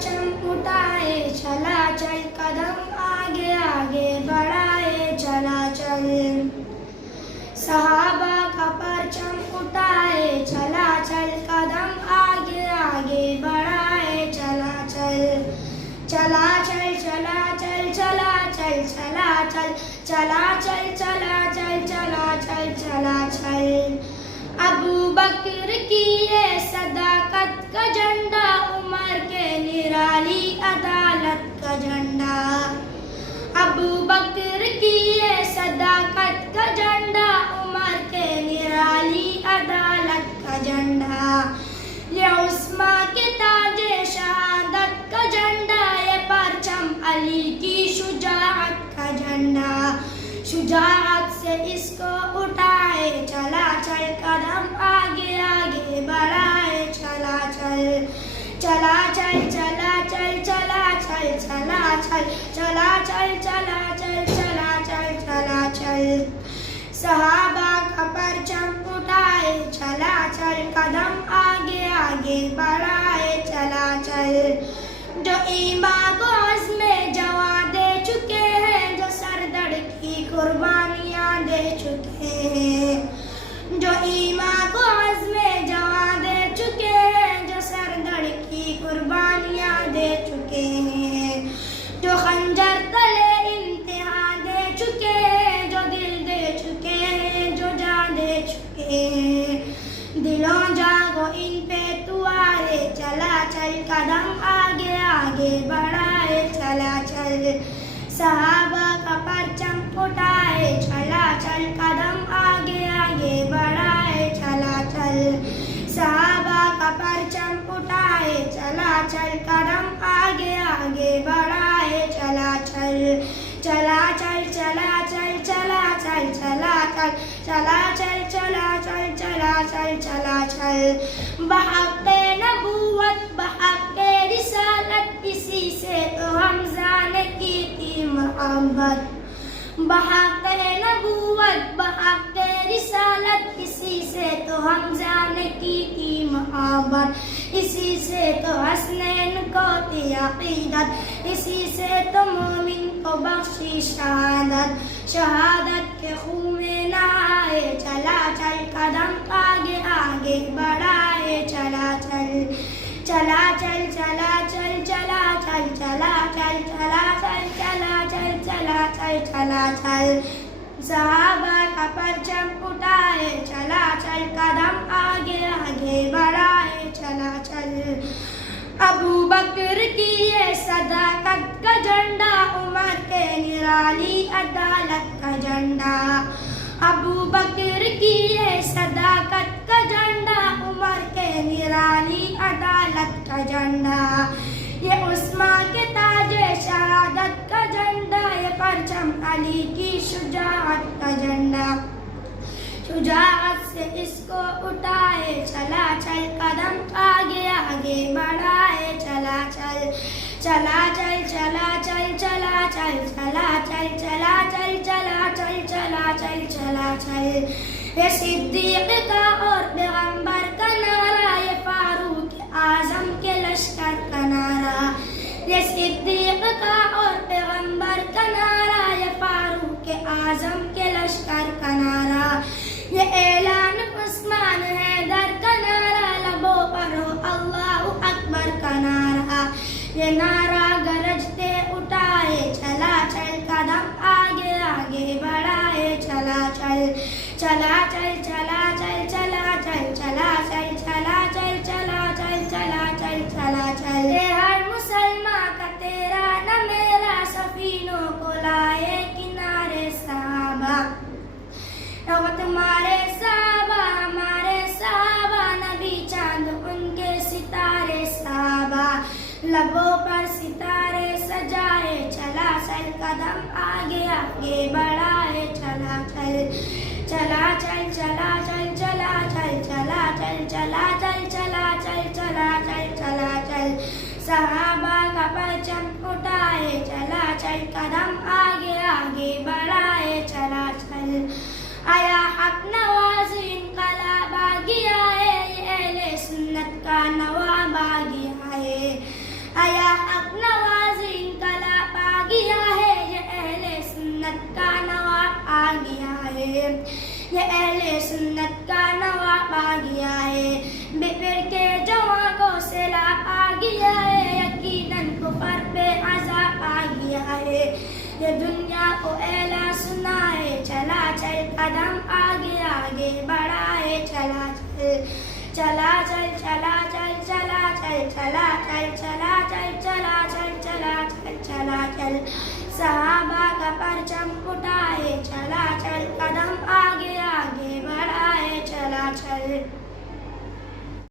परचम उठाए चला चल, कदम आगे आगे बढ़ाए चला चल। सहाबा का परचम उठाए चला चल, कदम आगे आगे बढ़ाए चला चल। चला चल चला चल चला चल चला चल चला चल चला चल चला चल चला चल। अबू बकर की ये सदाकत का झंडा, उमर के निराली अदालत का झंडा। अबू बकर की ये सदाकत का झंडा, उमर के निराली अदालत का झंडा। ये उस्मा के ताजे शहादत का झंडा, ये परचम अली की शुजाअत का झंडा। शुजाअत से इसको उठाए चला चल, कदम आगे आगे बढ़ाए चला चल। चला चल चला चल चला चल चला चल चला चल चला चल चला चल चला चल। सहाबा का परचम उठाए चला चल, कदम आगे आगे बढ़ाए चला चल। जो ईमान को अज़्म जवां दे चुके हैं, जो सरदर्द की कुर्बानियाँ दे चुके हैं। जो ईमान को अज़्म जवां दे चुके हैं, जो सरदर्द की कुर्बानियाँ दे चुके हैं। जो खंजर तले इम्तिहान दे चुके हैं, जो दिल दे चुके हैं, जो जान दे चुके हैं। दिलों जागो इन पे तू आए चला चल, कदम आगे आगे बढ़ाए चला चल। सहाबा का परचम उठाए चला चल, कदम आगे आगे बढ़ाए चला चल। सहाबा का परचम उठाए चला चल, कदम आगे आगे बढ़ाए चला चल। चला चल चला चल चला चल चला चल चला चल चला चल चला चल चला चल। बहक़ नबूवत बहक़ रिसालत, इसी से तो हमज़ा ने की थी मोहब्बत। बहक़ नबूवत बहक़ रिसालत, इसी से तो हमज़ा ने की थी मोहब्बत। इसी से तो हसनैन को थी अक़ीदत, इसी से तो मोमिन को बख्शी शहादत। शहादत के खून में नहाए चला चल, कदम आगे आगे बढ़ाए चला चल। चला चल चला चल चला चल चला चल चला चल चला चल चला चल चला चल। सहाबा का परचम उठाए चला चल, कदम आगे आगे बढ़ाए चला चल। अबू बकर की ये सदाकत का झंडा, उमर के निराली अदालत का झंडा। अबू बकर की ये सदाकत का झंडा, उमर के निराली अदालत का झंडा। ये उस्मा के ताजे शहादत का झंडा, ये परचम अली की शुजाअत का झंडा। शुजाअत से इसको उठाए चला चल, कदम आगे आगे बढ़ाए चला चल। चला चल चला चल चला चल चला चल चला चल चला चल चला चल चला चल। ये सिद्दीक़ का और पैगंबर का नारा, ये फारूक आज़म के लश्कर का नारा। ये सिद्दीक़ का और पैगंबर का नारा, ये फारूक आज़म के लश्कर का नारा। ये ऐलान उस्मान हैदर का नारा, लबों पर हो अल्लाहु अकबर का नारा। ये नारा गरजते उठाए चला चल, कदम आगे आगे बढ़ाए चला चल। चला चल चला चल चला चल चला चल चला चल चला चल चला चल चला चल। ये हर मुसलमान का तेरा न मेरा, सफीनों को लाए किनारे सहाबा। वो तुम्हारे सहाबा हमारे सहाबा, नबी चांद उनके सितारे सहाबा। लबों पर सितारे सजाए चला चल, कदम आगे आगे बढ़ाए चला चल। चला चल चला चल चला चल चला चल चला चल चला चल चला चल चला चल। सहाबा का परचम उठाए चला चल, कदम आगे आगे बढ़ाए चला चल। आया हक नवाज़ इनकलाब आ गया है, ये अहले सुन्नत का नवाब आ गया है। आया हक नवाज़ीन कला पा गया है, ये अहले सुन्नत का नवाब आ गया है, ये अहले सुन्नत का नवाब आ गया है। बिफर के जवां को सैलाब आ गया है, यकीनन कुफर पे अज़ाब आ गया है। ये दुनिया को एला सुनाए, चला चल कदम आगे आगे बढ़ाए, चला चल चला चल चला चल चला चल चला चल चला चल चला चल चला चल चला चल सहाबा का परचम उठाए, चला चल कदम आगे आगे बढ़ाए, चला चल।